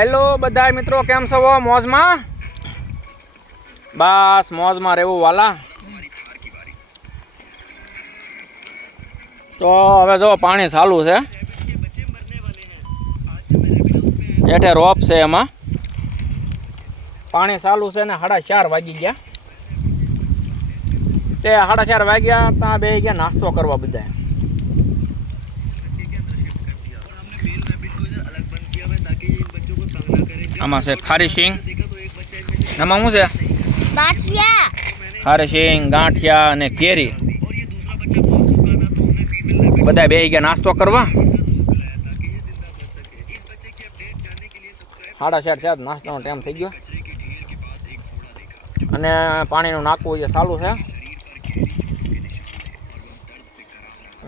Hello બધા મિત્રો, કેમ છો? મોજમાં? બસ મોજમાં રહેવું વાલા. તો હવે જો પાણી ચાલુ છે, એઠે રોપ છે, એમાં પાણી ચાલુ છે ને 4:30 વાગી ગયા. તે 4:30 વાગ્યા ત્યાં બે ગયા નાસ્તો કરવા બધા. આમાં છે ખારી સિંગ, આમાં શું છે? ગાંઠિયા. ખારી સિંગ, ગાંઠિયા અને કેરી. બધા બે ગયા નાસ્તો કરવા. 4:30 નાસ્તાનો ટાઈમ થઈ ગયો અને પાણીનું નાકું એ ચાલુ છે.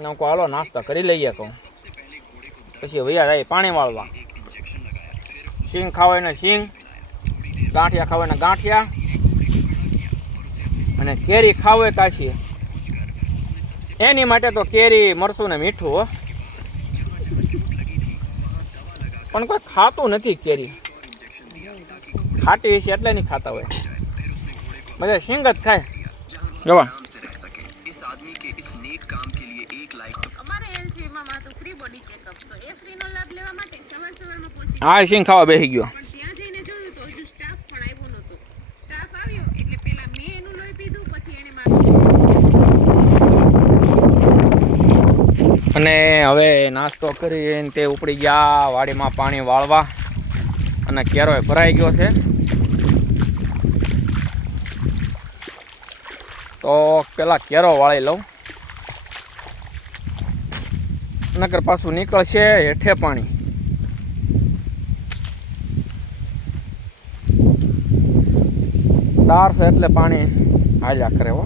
હું કહું હાલો નાસ્તા કરી લઈએ, કહું પછી વૈયા જાય પાણી વાળવા. સિંગ ખાવાય ને સિંગ, ગાંઠિયા ખાવાય ને ગાંઠિયા, અને કેરી ખાવે કાચી. એની માટે તો કેરી, મરચું ને મીઠું હો, પણ કોઈ ખાતું નથી કેરી. ખાટી છે એટલે નહીં ખાતા હોય, બધા સિંગ જ ખાય. જોવા હા, સિંગ ખાવા બેસી ગયો. અને હવે નાસ્તો કરીને તે ઉપડી ગયા વાડીમાં પાણી વાળવા, અને કેરો ભરાઈ ગયો છે. તો પેલા કેરો વાળી લઉં, નકર પાછું નીકળશે હેઠે પાણી. ડાર છે એટલે પાણી હાલ્યા કરે હો.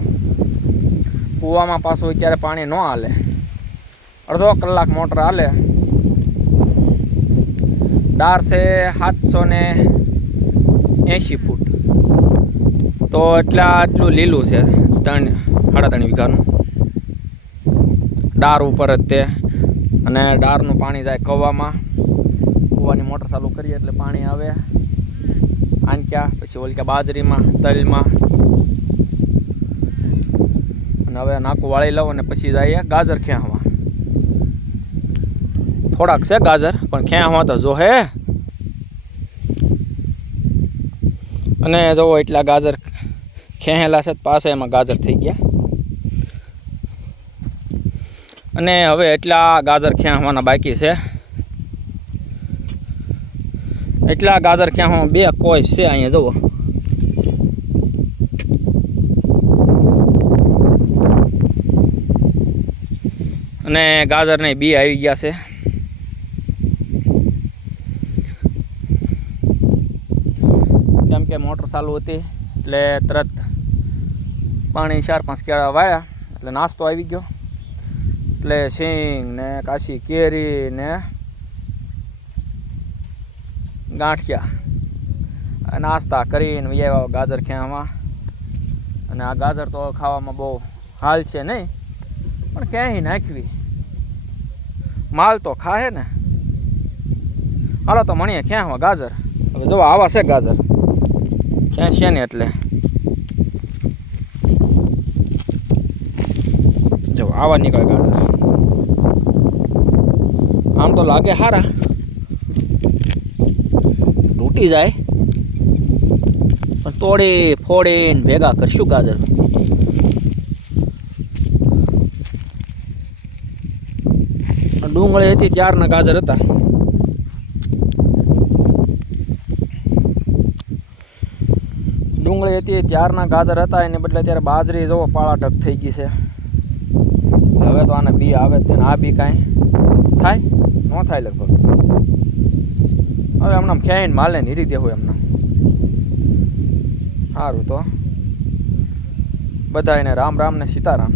કૂવામાં પાછું અત્યારે પાણી ન હાલે, અડધો કલાક મોટર હાલે. ડાર છે 780 ફૂટ, તો આટલું લીલું છે, 3.5 વીઘાનું ડાર ઉપર જ તે. અને ડારનું પાણી જાય કૂવામાં. કૂવાની મોટર ચાલુ કરીએ એટલે પાણી આવે આંક્યા, પછી ઓલક્યા બાજરીમાં, તલમાં. અને હવે નાકું વાળી લઉં અને પછી જઈએ ગાજર ખેંચવા. થોડાક છે ગાજર, પણ ખેંચવા તો જો હે. અને જુઓ એટલા ગાજર ખેંચેલા છે, પાસે એમાં ગાજર થઈ ગયા. અને હવે એટલા ગાજર ખેંચવાના બાકી છે. એટલા ગાજર ખેંચવામાં 2 કોઈ છે અહીંયા જુઓ. અને ગાજરને બી આવી ગયા છે. કેમ કે મોટર ચાલુ હતી એટલે તરત પાણી 4-5 કેળા વાયા એટલે નાસ્તો આવી ગયો. એટલે સિંગ ને કાચી કેરી ને ગાંઠિયા નાસ્તા કરીને આવ્યા ગાજર ખેંચવામાં. અને આ ગાજર તો ખાવામાં બહુ હાલ છે નહીં, પણ ક્યાંય નાખવી, માલ તો ખાહે ને. હાલો તો મણીએ ખેંચવા ગાજર. હવે જો આવા છે ગાજર, ખેંચીએ ને એટલે જો આવા નીકળે ગાજર. આમ તો લાગે સારા, તૂટી જાય, પણ તોડી ફોડીને ભેગા કરશું ગાજર. ડુંગળી હતી ત્યારના ગાજર હતા. ડુંગળી હતી ત્યારના ગાજર હતા, એને બદલે અત્યારે બાજરી જોવો પાળા ઢગ થઈ ગઈ છે. હવે તો આને બી આવે તેને આ બી કાંઈ થાય ન થાય લગભગ. હવે હમણાં ખેંચીને માલે ને હીરી દેવું એમના. સારું, તો બધાને રામ રામ ને સીતારામ.